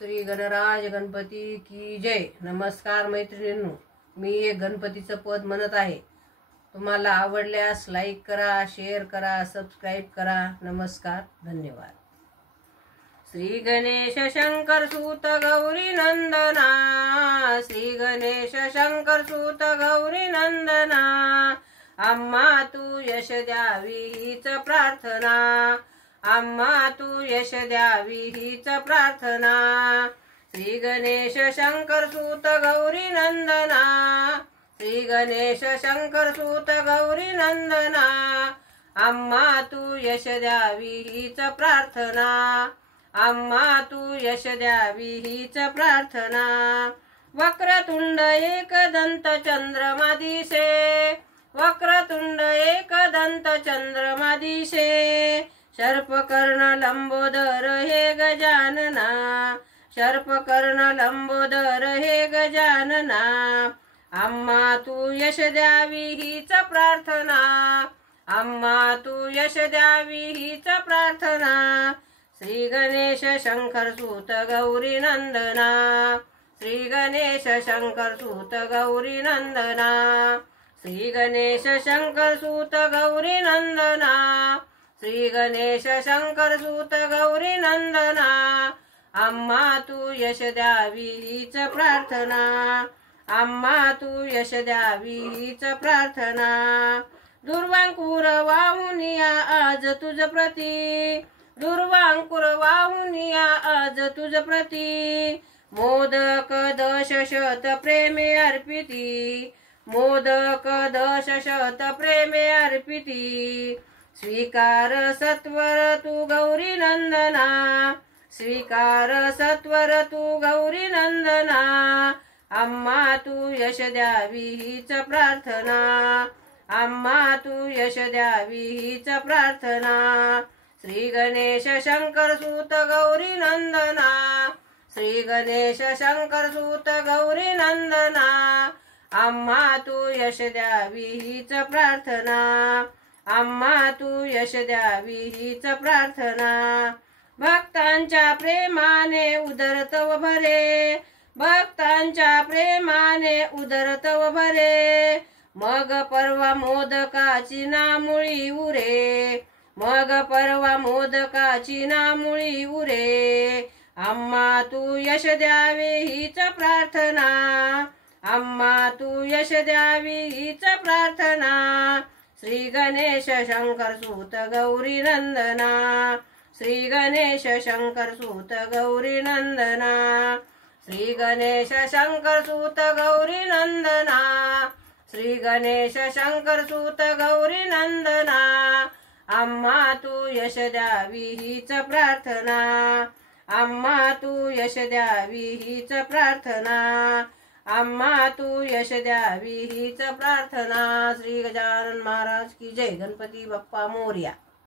श्री गणराज गणपती की जय। नमस्कार मैत्रिणींनो, मी एक गणपतीचं पद म्हणत आहे। तुम्हाला आवडल्यास लाईक करा, शेअर करा, सबस्क्राईब करा। नमस्कार, धन्यवाद। श्री गणेश शंकर सूत गौरी नंदना, श्री गणेश शंकर सूत गौरी नंदना, अम्मा तू यश द्यावी हीच प्रार्थना, अम्मा तू यश द्यावी हीच प्रार्थना। श्री गणेश शंकर सूत गौरी नंदना, श्री गणेश शंकर सूत गौरी नंदना, अम्मा तू यश द्यावी हीच प्रार्थना, अम्मा तू यश द्यावी हीच प्रार्थना। वक्रतुंड एकदंत चंद्रमा दिसे, वक्रतुंड एकदंत चंद्रमा दिसे, सर्पकर्ण लंबोदर हे गजानना, सर्पकर्ण लंबोदर हे गजानना, अम्मा तू यश द्यावी हीच प्रार्थना, अम्मा तू यश द्यावी हीच प्रार्थना। श्री गणेश शंकर सूत गौरी नंदना, श्री गणेश शंकर सूत गौरी नंदना, श्री गणेश शंकर सूत गौरी नंदना, श्री गणेश शंकर सूत गौरी नंदना, अम्मा तू यश द्यावी हीच प्रार्थना, अम्मा तू यश द्यावी हीच प्रार्थना। दुर्वांकुर वाहुनिया आज तुझ प्रती, दुर्वांकुर वाहुनिया आज तुझ प्रती, मोदक दशशत प्रेमे अर्पिती, मोदक दशशत प्रेमे अर्पिती। स्वीकार सत्वर तू गौरी नंदना, स्वीकार सत्वर तू गौरी नंदना, अम्मा तू यश द्यावी हीच प्रार्थना, अम्मा तू यश द्यावी हीच प्रार्थना। श्री गणेश शंकर सूत गौरी नंदना, श्री गणेश शंकर सूत गौरी नंदना, अम्मा तू यश द्यावी हीच प्रार्थना, अम्मा तू यश द्यावी हीच प्रार्थना। भक्तांच्या प्रेमाने उदर तव भरे, भक्तांच्या प्रेमाने उदर तव भरे, मग परवा मोदकाची नामुळी उरे, मग परवा मोदकाची नामुळी उरे, अम्मा तू यश द्यावी हीच प्रार्थना, अम्मा तू यश द्यावी हीच प्रार्थना। श्री गणेश शंकर सूत गौरी नंदना, श्री गणेश शंकर सूत गौरी नंदना, श्री गणेश शंकर सूत गौरी नंदना, श्री गणेश शंकर सूत गौरी नंदना, अम्मा तू यश द्यावी हीच प्रार्थना, अम्मा तू यश द्यावी हीच प्रार्थना, अम्मा तू यश द्यावी हीच प्रार्थना। श्री गजानन महाराज की जय। गणपती बाप्पा मोरया।